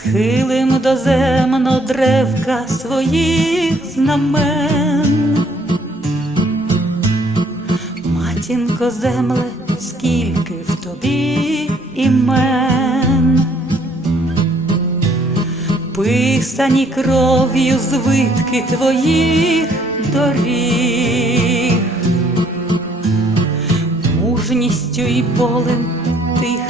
схилим до земно древка своїх знамен. Матінко земле, скільки в тобі імен, писані кров'ю звитки твоїх доріг, мужністю і болем тих,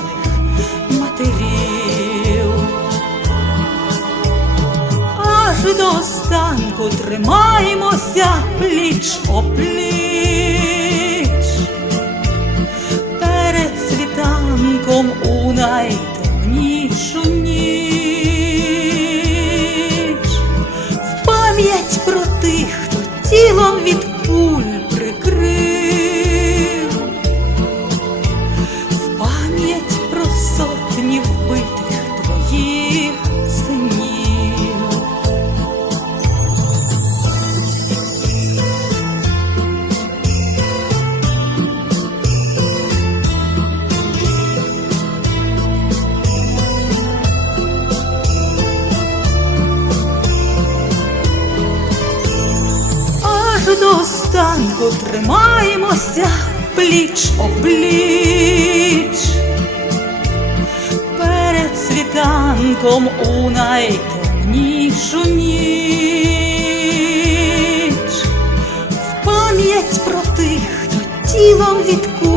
до останку тримаймося пліч опліч. Перед світанком у найтемнішу ніч, в пам'ять про тих, хто тілом від куль до останку тримаємося пліч обліч, Перед світанком у найтемнішу ніч, в пам'ять про тих, хто тілом від куль прикрив.